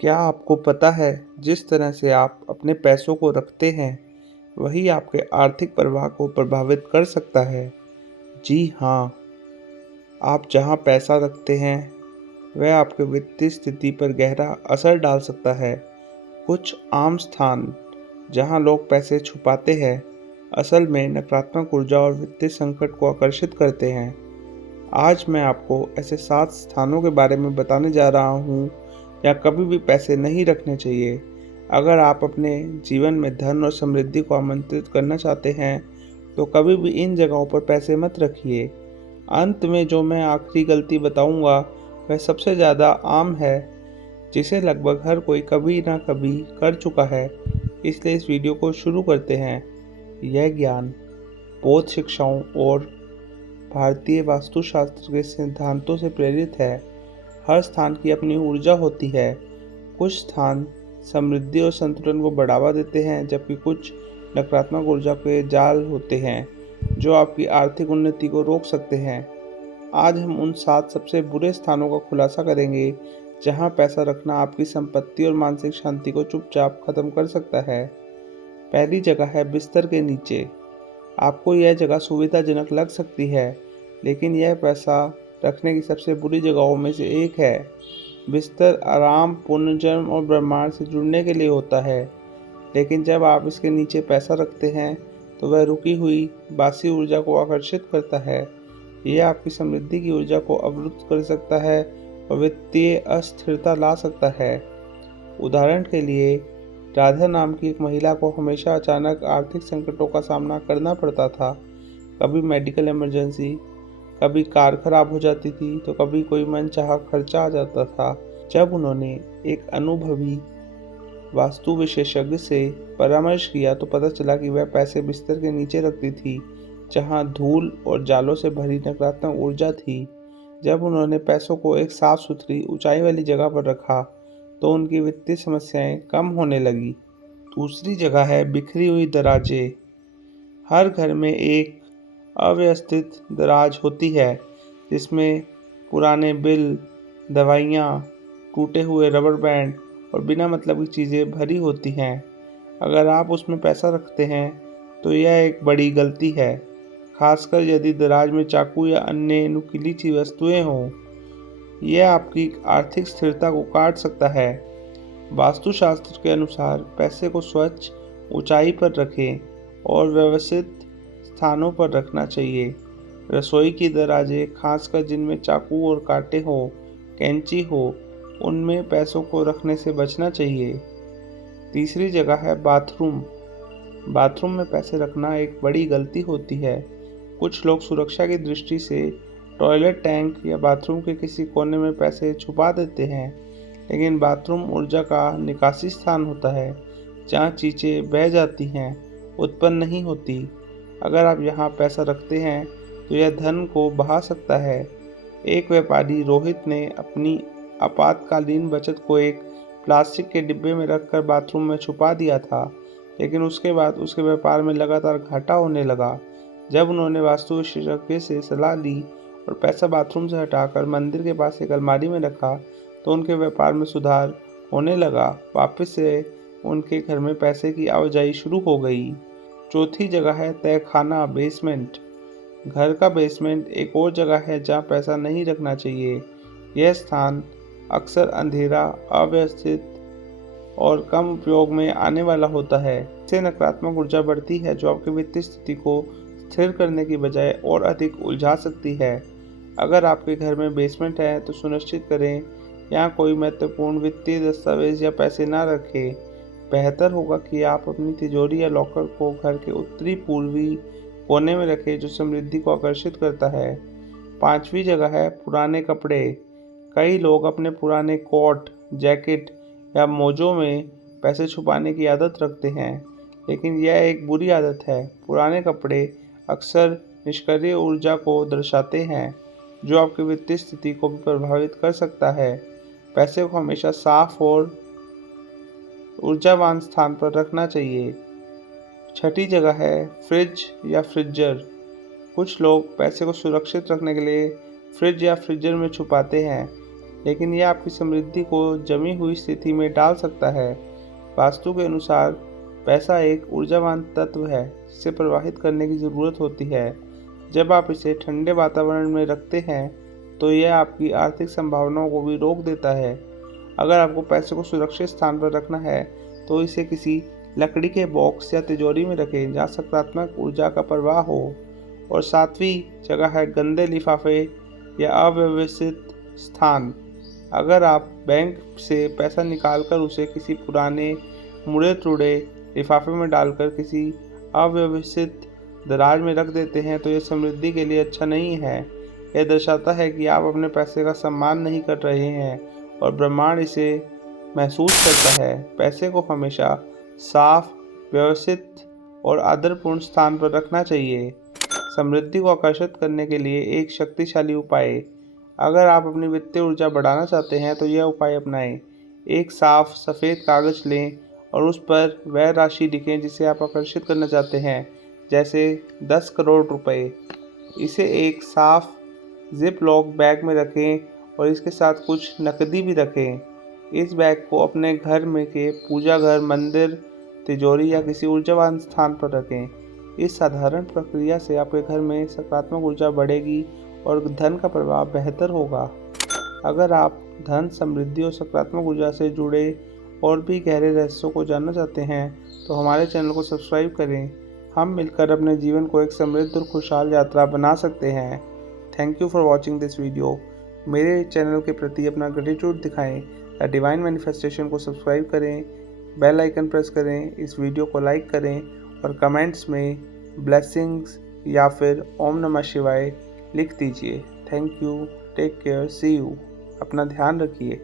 क्या आपको पता है जिस तरह से आप अपने पैसों को रखते हैं वही आपके आर्थिक प्रवाह को प्रभावित कर सकता है। जी हाँ, आप जहाँ पैसा रखते हैं वह आपके वित्तीय स्थिति पर गहरा असर डाल सकता है। कुछ आम स्थान जहाँ लोग पैसे छुपाते हैं असल में नकारात्मक ऊर्जा और वित्तीय संकट को आकर्षित करते हैं। आज मैं आपको ऐसे 7 स्थानों के बारे में बताने जा रहा हूँ या कभी भी पैसे नहीं रखने चाहिए। अगर आप अपने जीवन में धन और समृद्धि को आमंत्रित करना चाहते हैं तो कभी भी इन जगहों पर पैसे मत रखिए। अंत में जो मैं आखिरी गलती बताऊंगा वह सबसे ज़्यादा आम है, जिसे लगभग हर कोई कभी ना कभी कर चुका है। इसलिए इस वीडियो को शुरू करते हैं। यह ज्ञान बौद्ध शिक्षाओं और भारतीय वास्तुशास्त्र के सिद्धांतों से प्रेरित है। हर स्थान की अपनी ऊर्जा होती है। कुछ स्थान समृद्धि और संतुलन को बढ़ावा देते हैं, जबकि कुछ नकारात्मक ऊर्जा के जाल होते हैं जो आपकी आर्थिक उन्नति को रोक सकते हैं। आज हम उन 7 सबसे बुरे स्थानों का खुलासा करेंगे जहां पैसा रखना आपकी संपत्ति और मानसिक शांति को चुपचाप खत्म कर सकता है। पहली जगह है बिस्तर के नीचे। आपको यह जगह सुविधाजनक लग सकती है, लेकिन यह पैसा रखने की सबसे बुरी जगहों में से एक है। बिस्तर आराम, पुनर्जन्म और ब्रह्मांड से जुड़ने के लिए होता है, लेकिन जब आप इसके नीचे पैसा रखते हैं तो वह रुकी हुई बासी ऊर्जा को आकर्षित करता है। यह आपकी समृद्धि की ऊर्जा को अवरुद्ध कर सकता है और वित्तीय अस्थिरता ला सकता है। उदाहरण के लिए, राधा नाम की एक महिला को हमेशा अचानक आर्थिक संकटों का सामना करना पड़ता था। कभी मेडिकल इमरजेंसी, कभी कार खराब हो जाती थी तो कभी कोई मनचाहा खर्चा आ जाता था। जब उन्होंने एक अनुभवी वास्तु विशेषज्ञ से परामर्श किया तो पता चला कि वह पैसे बिस्तर के नीचे रखती थी, जहां धूल और जालों से भरी नकारात्मक ऊर्जा थी। जब उन्होंने पैसों को एक साफ सुथरी ऊंचाई वाली जगह पर रखा तो उनकी वित्तीय समस्याएं कम होने लगी। दूसरी जगह है बिखरी हुई दराजें। हर घर में एक अव्यवस्थित दराज होती है जिसमें पुराने बिल, दवाइयाँ, टूटे हुए रबर बैंड और बिना मतलब की चीज़ें भरी होती हैं। अगर आप उसमें पैसा रखते हैं तो यह एक बड़ी गलती है, खासकर यदि दराज में चाकू या अन्य नुकीली ची वस्तुएं हों। यह आपकी आर्थिक स्थिरता को काट सकता है। वास्तुशास्त्र के अनुसार पैसे को स्वच्छ, ऊंचाई पर रखें और व्यवस्थित स्थानों पर रखना चाहिए। रसोई की दराजें, खासकर जिनमें चाकू और कांटे हो, कैंची हो, उनमें पैसों को रखने से बचना चाहिए। तीसरी जगह है बाथरूम। बाथरूम में पैसे रखना एक बड़ी गलती होती है। कुछ लोग सुरक्षा की दृष्टि से टॉयलेट टैंक या बाथरूम के किसी कोने में पैसे छुपा देते हैं, लेकिन बाथरूम ऊर्जा का निकासी स्थान होता है जहाँ चीज़ें बह जाती हैं, उत्पन्न नहीं होती। अगर आप यहाँ पैसा रखते हैं तो यह धन को बहा सकता है। एक व्यापारी रोहित ने अपनी आपातकालीन बचत को एक प्लास्टिक के डिब्बे में रखकर बाथरूम में छुपा दिया था, लेकिन उसके बाद उसके व्यापार में लगातार घाटा होने लगा। जब उन्होंने वास्तु विशेषज्ञ से सलाह ली और पैसा बाथरूम से हटाकर मंदिर के पास एक अलमारी में रखा तो उनके व्यापार में सुधार होने लगा। वापस से उनके घर में पैसे की आवाजाही शुरू हो गई। चौथी जगह है तहखाना, बेसमेंट। घर का बेसमेंट एक और जगह है जहाँ पैसा नहीं रखना चाहिए। यह स्थान अक्सर अंधेरा, अव्यवस्थित और कम उपयोग में आने वाला होता है। इससे नकारात्मक ऊर्जा बढ़ती है जो आपकी वित्तीय स्थिति को स्थिर करने की बजाय और अधिक उलझा सकती है। अगर आपके घर में बेसमेंट है तो सुनिश्चित करें यहाँ कोई महत्वपूर्ण वित्तीय दस्तावेज या पैसे ना रखें। बेहतर होगा कि आप अपनी तिजोरी या लॉकर को घर के उत्तरी पूर्वी कोने में रखें, जो समृद्धि को आकर्षित करता है। पांचवी जगह है पुराने कपड़े। कई लोग अपने पुराने कोट, जैकेट या मोजों में पैसे छुपाने की आदत रखते हैं, लेकिन यह एक बुरी आदत है। पुराने कपड़े अक्सर निष्क्रिय ऊर्जा को दर्शाते हैं, जो आपकी वित्तीय स्थिति को भी प्रभावित कर सकता है। पैसे को हमेशा साफ और ऊर्जावान स्थान पर रखना चाहिए। छठी जगह है फ्रिज या फ्रीजर। कुछ लोग पैसे को सुरक्षित रखने के लिए फ्रिज या फ्रीजर में छुपाते हैं। लेकिन यह आपकी समृद्धि को जमी हुई स्थिति में डाल सकता है। वास्तु के अनुसार पैसा एक ऊर्जावान तत्व है जिसे प्रवाहित करने की ज़रूरत होती है। जब आप इसे ठंडे वातावरण में रखते हैं तो यह आपकी आर्थिक संभावनाओं को भी रोक देता है। अगर आपको पैसे को सुरक्षित स्थान पर रखना है तो इसे किसी लकड़ी के बॉक्स या तिजोरी में रखें जहाँ सकारात्मक ऊर्जा का प्रवाह हो। और सातवीं जगह है गंदे लिफाफे या अव्यवस्थित स्थान। अगर आप बैंक से पैसा निकालकर उसे किसी पुराने मुड़े टुड़े लिफाफे में डालकर किसी अव्यवस्थित दराज में रख देते हैं तो यह समृद्धि के लिए अच्छा नहीं है। यह दर्शाता है कि आप अपने पैसे का सम्मान नहीं कर रहे हैं और ब्रह्मांड इसे महसूस करता है। पैसे को हमेशा साफ, व्यवस्थित और आदरपूर्ण स्थान पर रखना चाहिए। समृद्धि को आकर्षित करने के लिए एक शक्तिशाली उपाय। अगर आप अपनी वित्तीय ऊर्जा बढ़ाना चाहते हैं तो यह उपाय अपनाएं। एक साफ सफ़ेद कागज़ लें और उस पर वह राशि लिखें जिसे आप आकर्षित करना चाहते हैं, जैसे 10 करोड़ रुपए। इसे एक साफ जिप लॉक बैग में रखें और इसके साथ कुछ नकदी भी रखें। इस बैग को अपने घर में के पूजा घर, मंदिर, तिजोरी या किसी ऊर्जावान स्थान पर रखें। इस साधारण प्रक्रिया से आपके घर में सकारात्मक ऊर्जा बढ़ेगी और धन का प्रभाव बेहतर होगा। अगर आप धन, समृद्धि और सकारात्मक ऊर्जा से जुड़े और भी गहरे रहस्यों को जानना चाहते हैं तो हमारे चैनल को सब्सक्राइब करें। हम मिलकर अपने जीवन को एक समृद्ध और खुशहाल यात्रा बना सकते हैं। Thank you for watching this video. मेरे चैनल के प्रति अपना ग्रेटिट्यूड दिखाएं। द डिवाइन मैनिफेस्टेशन को सब्सक्राइब करें, बेल आइकन प्रेस करें, इस वीडियो को लाइक करें और कमेंट्स में ब्लेसिंग्स या फिर ओम नमः शिवाय लिख दीजिए। Thank you, take care, see you. अपना ध्यान रखिए।